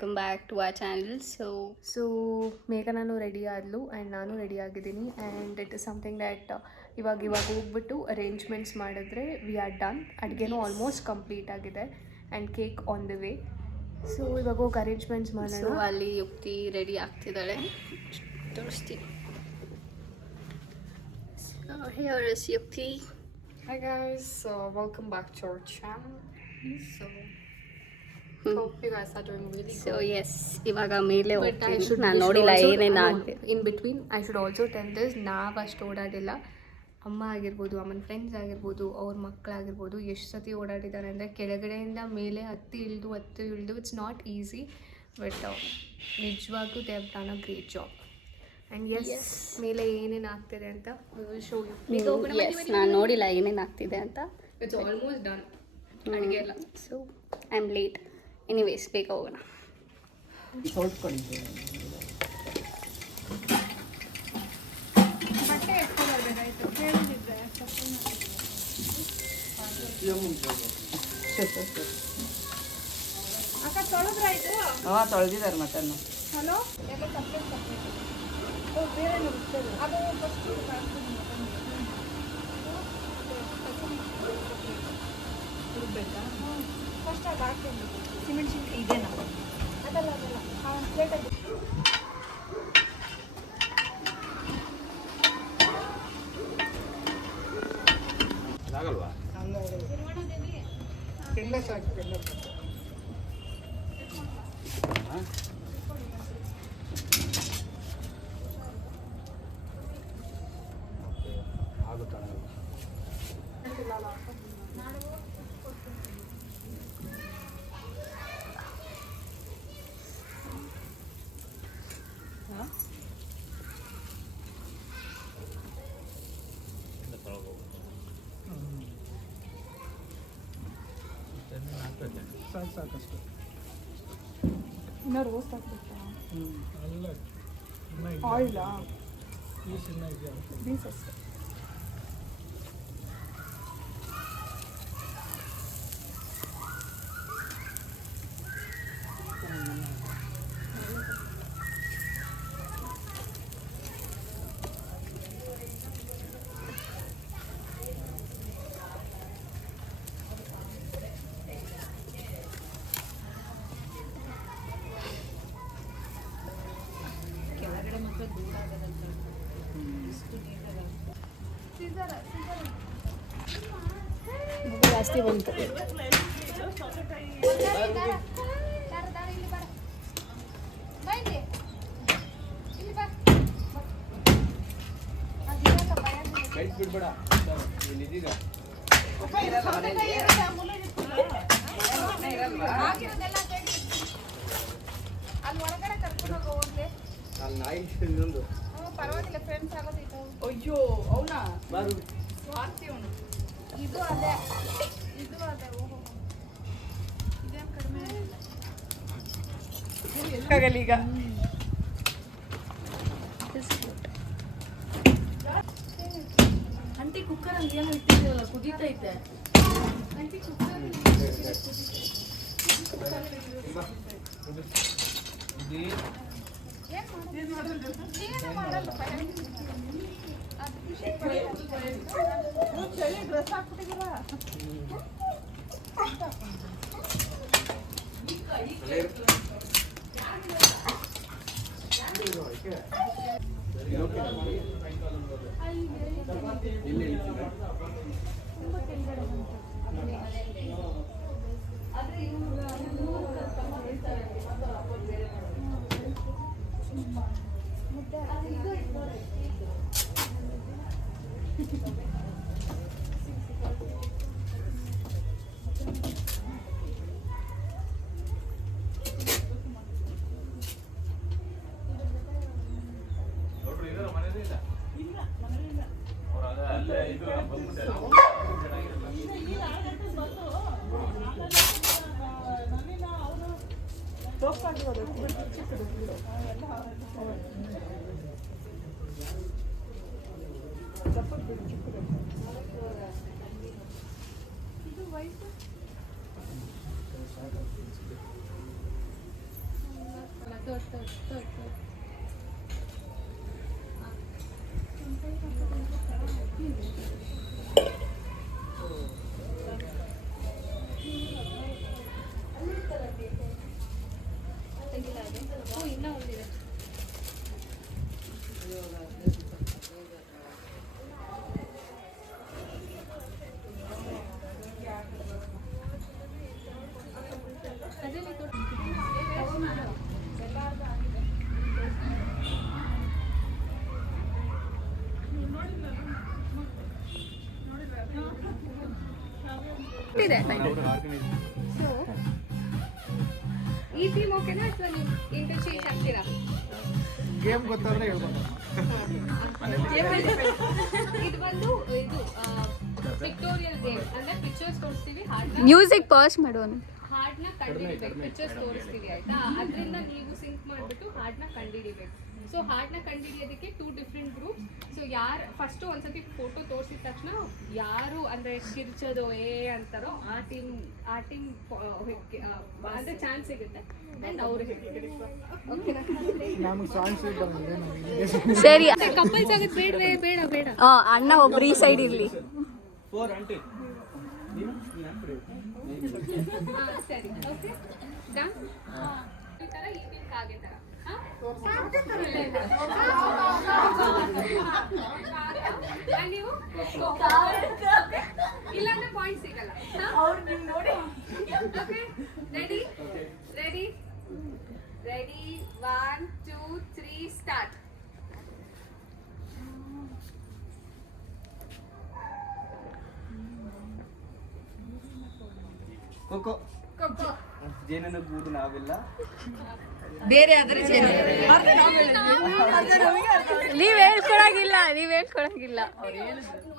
Welcome back to our channel. So Megha ನಾನು ready ಆದಳು and ನಾನು ರೆಡಿ ಆಗಿದ್ದೀನಿ and it is something that ಇವಾಗ ಹೋಗ್ಬಿಟ್ಟು ಅರೇಂಜ್ಮೆಂಟ್ಸ್ ಮಾಡಿದ್ರೆ ವಿ ಆರ್ ಡನ್. ಅಡುಗೆನೂ ಆಲ್ಮೋಸ್ಟ್ ಕಂಪ್ಲೀಟ್ ಆಗಿದೆ and cake on the way. So ಇವಾಗ ಹೋಗಿ ಅರೇಂಜ್ಮೆಂಟ್ಸ್ ಮಾಡೋಣ. ಸೊ ಅಲ್ಲಿ ಯುಕ್ತಿ ರೆಡಿ ಆಗ್ತಿದ್ದಾಳೆ, ತೋರಿಸ್ತೀನಿ. ಸೊ ಹಿಯರ್ ಇಸ್ ಯುಕ್ತಿ. Hi guys, welcome back to our channel. So hope you guys are doing really good. So yes, ಇವಾಗ ಮೇಲೆ But I ಹೋಗ್ತೀನಿ. should ನಾನು ನೋಡಿಲ್ಲ ಏನೇನು ಆಗಿದೆ. in between I should also tell this, ನಾವು ಅಷ್ಟು ಓಡಾಡಿಲ್ಲ. ಅಮ್ಮ ಆಗಿರ್ಬೋದು, ಅಮ್ಮನ ಫ್ರೆಂಡ್ಸ್ ಆಗಿರ್ಬೋದು, ಅವ್ರ ಮಕ್ಕಳಾಗಿರ್ಬೋದು, ಎಷ್ಟು ಸತಿ ಓಡಾಡಿದ್ದಾರೆ ಅಂದರೆ ಕೆಳಗಡೆಯಿಂದ ಮೇಲೆ ಹತ್ತಿ ಇಳಿದು ಇಟ್ಸ್ ನಾಟ್ ಈಸಿ. ಬಟ್ ನಿಜವಾಗ್ಲೂ they have done a great job. And yes, ಮೇಲೆ ಏನೇನು ಆಗ್ತಿದೆ ಅಂತ ಶೋ ಯು. ಎಸ್, ನಾನು ನೋಡಿಲ್ಲ ಏನೇನು ಆಗ್ತಿದೆ ಅಂತ. ಇಟ್ಸ್ ಆಲ್ಮೋಸ್ಟ್ ಡನ್ ಅಡುಗೆ ಎಲ್ಲ. So I am late. Anyways, ಬೇಗ ಹೋಗೋಣ. ಬಟ್ಟೆ ಎತ್ಕೊ ಬರ್ಬೇಕಾಯ್ತು, ಹೇಳಿದ್ದೆ. ಅಕ್ಕ ತೊಳೆದ್ರಾಯ್ತು? ಹಾಂ, ತೊಳೆದಿದ್ದಾರೆ ಮಟನ್ನು. ಹಲೋ, ಎಲ್ಲ ಸಪ್ರೇಟ್ ಬೇರೆ ಅದು ಫಸ್ಟು ಹುಡುಕ್ಬೇಕಾ? ಫಸ್ಟ್ ಅದು ಹಾಕ್ತೀನಿ. ಸಿಮೆಂಟ್ ಶೀಟ್ ಇದೆನಾ? ಅದಲ್ಲ ಹಾಂ, ಪ್ಲೇಟಲ್ಲಿ ಆಗಲ್ವಾ? ಬೆಲ್ಲ ಸಾಕು, ಬೆಲ್ಲ ಆಗುತ್ತಾಳೆ. ಸಾಕಷ್ಟು ಇನ್ನೂ ರೋಸ್ಟ್ ಹಾಕ್ಬೇಕಾ? ಅಲ್ಲ, ಆಯಿಲಾ? ಪೀಸ್ ಇನ್ನೂ ಇದೆಯಾ? ಬೀಸ್ ಅಷ್ಟೇ. ಜಾಸ್ತಿ ಬಂತು. ಕೈಟ್ ಬಿಡ್ಬೇಡ, ಇಲ್ಲಿದ್ದೀಗ ಅಲ್ಲಿ ಒಳಗಡೆ ಕರ್ಕೊಂಡು ಹೋಗೋದ್ಲೆ. ನಾನು ನಾಯಿ ಇನ್ನೊಂದು ಪರವಾಗಿಲ್ಲ, ಫ್ರೆಂಡ್ಸ್ ಆಗೋದೈತೆ. ಅಯ್ಯೋ, ಅವನಾ ಬಾರು ಸ್ವಾರ್ಥಿ ಅವನು. ಇದು ಅದೇ ಓಹೋ, ಇದೇನು ಕಡಿಮೆ ಆಗಲ್ಲ ಈಗ. ಅಂಟಿ ಕುಕ್ಕರ್ ಅಲ್ಲಿ ಏನೋ ಇಟ್ಟಿದ್ದೀವಲ್ಲ, ಕುದೀತೈತೆ. ಅಂಟಿ ಕುಕ್ಕರ್ ಚಳಿ ಡ್ರೆಸ್ ಹಾಕ್ಬಿಟ್ಟಿದ್ದೀರಾ? ಇನ್ನೂ ಒಂದಿದೆ. ಇದೆ ಸೊ ಈ ಟೀಮ್ ಓಕೆನಾ ಅಥವಾ ನೀವು ಇಂಟರ್ಚೇಂಜ್ ಆಗ್ತೀರಾ? ಗೇಮ್ ಗೊತ್ತಾದ್ರೆ ಹೇಳ್ಬೋದು. ಇದು ಬಂದು ಇದು ಪಿಕ್ಟೋರಿಯಲ್ ಗೇಮ್ ಅಂದ್ರೆ ಪಿಕ್ಚರ್ಸ್ ತೋರಿಸ್ತೀವಿ, ಹಾಡ್ನ ಮ್ಯೂಸಿಕ್ ಪಾಸ್ ಮಾಡೋನು. ಹಾಡ್ನ ಕಂಡಿಡಿಬೇಕು. ಪಿಕ್ಚರ್ಸ್ ತೋರಿಸ್ತೀವಿ ಆಯ್ತಾ, ಅದರಿಂದ ನೀವು ಸಿಂಕ್ ಮಾಡಿಬಿಟ್ಟು ಹಾಡ್ನ ಕಂಡಿಡಿಬೇಕು. ಸೊ ಹಾಡ್ನ ಕಂಡಿಡಿಯೋದಕ್ಕೆ 2 ಡಿಫ್ರೆಂಟ್ ಗ್ರೂಪ್ಸ್. ಸೊ ಯಾರು ಫಸ್ಟು ಒಂದ್ಸತಿ ಫೋಟೋ ತೋರಿಸಿದ ತಕ್ಷಣ ಯಾರು ಅಂದರೆ ಕಿರ್ಚೋದು ಅಂತಾರೋ ಆ ಟೀಮ್ ಅಂದರೆ ಚಾನ್ಸ್ ಸಿಗುತ್ತೆ ಆ್ಯಂಡ್ ಅವ್ರಿಗೆ ನಮಗೆ ಸಾಂಗ್ಸ್ ಬಂದಿದೆ. ಸರಿ ಕಪಲ್ಸ್ ಆಗುತ್ತೆ. ಬೇಡವೇ ಬೇಡ ಬೇಡ. ಅಣ್ಣ ಒಬ್ರು ಈ ಸೈಡ್ ಇರ್ಲಿ. ಸರಿ ಓಕೆ ಡನ್. ಈ ಥರ ಈ ಟೀಮ್ ಕಾಗೆ ಥರ ನೀವು ಇಲ್ಲಾಂದ್ರೆ ಪಾಯಿಂಟ್ ಸಿಗಲ್ಲ. Ready ready ready 1 2 3 start. Kho kho ಕೊಕ್ಕೋ ಜೇನನ ಗೂಡು ನಾವೆಲ್ಲ ಬೇರೆ ಆದ್ರೆ ನೀವ್ ಹೇಳ್ಕೊಳಗಿಲ್ಲ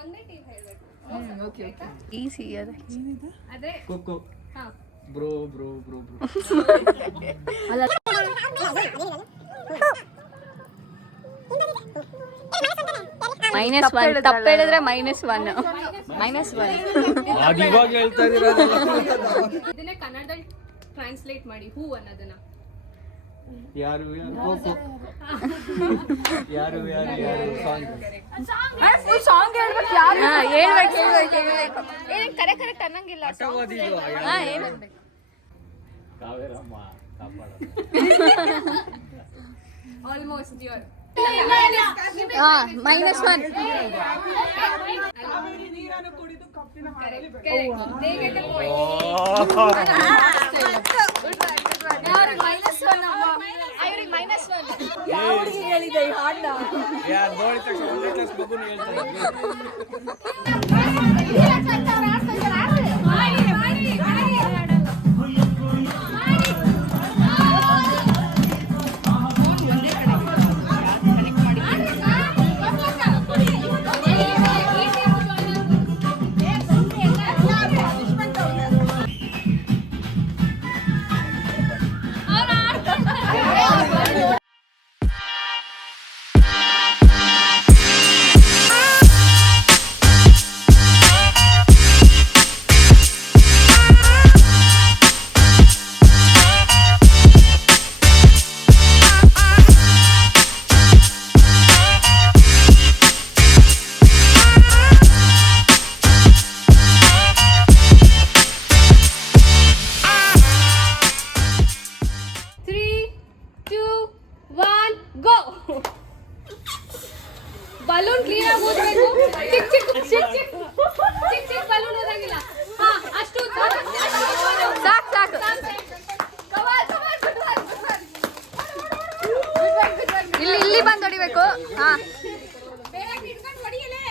ಒಂದೇ ಟೀಮ್ ಹೇಳ್ಬೇಕು. ಈಸಿ ಅದ. ಅದೇ ಖೋಖೋ ಹಾ ಬ್ರೋ ಬ್ರೋ ಬ್ರೋ ಬ್ರೋ -1 ತಪ್ಪು ಹೇಳಿದ್ರೆ -1 ಇವಾಗ ಹೇಳ್ತಾ ಇದೀರಾ? ಇದನ್ನೇ ಕನ್ನಡದಲ್ಲಿ ಟ್ರಾನ್ಸ್ಲೇಟ್ ಮಾಡಿ ಹೂ ಅನ್ನೋದನ್ನ. ಯಾರು ಖೋಖೋ ಯಾರು ಯಾರು ಯಾರು ಸಾಂಗ್ ಹೇಳ್ಬೇಕು ಕರೆಕ್ಟ್ ಅನ್ನಂಗಿಲ್ಲ. ಏನನ್ಬೇಕು ಕಾವೇರಮ್ಮ ಕಾಪಾಡ ಆಲ್ಮೋಸ್ಟ್ ಯುವರ್ -1 ಹೇಳಿದೆ ಈ ಹಾಡ್ನ. ಯಾರು ನೋಡಿ ತಕ್ಷಣ ಒಂದೇ ಕ್ಲಾಸ್ ಮಗುನ ಹೇಳ್ತಾರೆ. ಬಲೂನ್ ಕ್ಲೀನ್ ಆಗಿ ಓದಬೇಕು. ಚಿಕ್ಕ ಬಲೂನ್ ಓದಾಗಿಲ್ಲ. ಹಾ ಅಷ್ಟು ಸಾಕು ಇಲ್ಲಿ ಬಂದು ಹೊಡಿಬೇಕು. ಹಾ ಬೇರೆ ಹಿಡ್ಕೊಂಡು ಹೊಡಿಯಲೇ.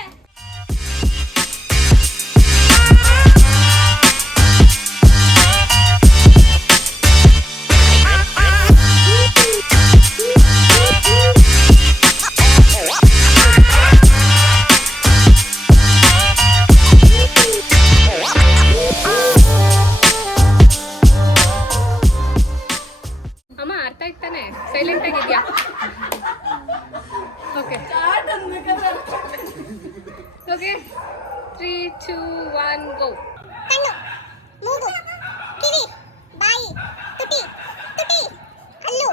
ಸೈಲೆಂಟ್ ಆಗಿದ್ಯಾ? ಓಕೆ ಓಕೆ 3 2 1 ಗೋ. ಕಣ್ಣು, ಮೂಗು, ಕಿವಿ, ಬಾಯಿ, ತುಟಿ, ಹಲ್ಲು,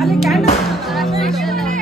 ಅಲ್ಲಿ ಕ್ಯಾಂಡಲ್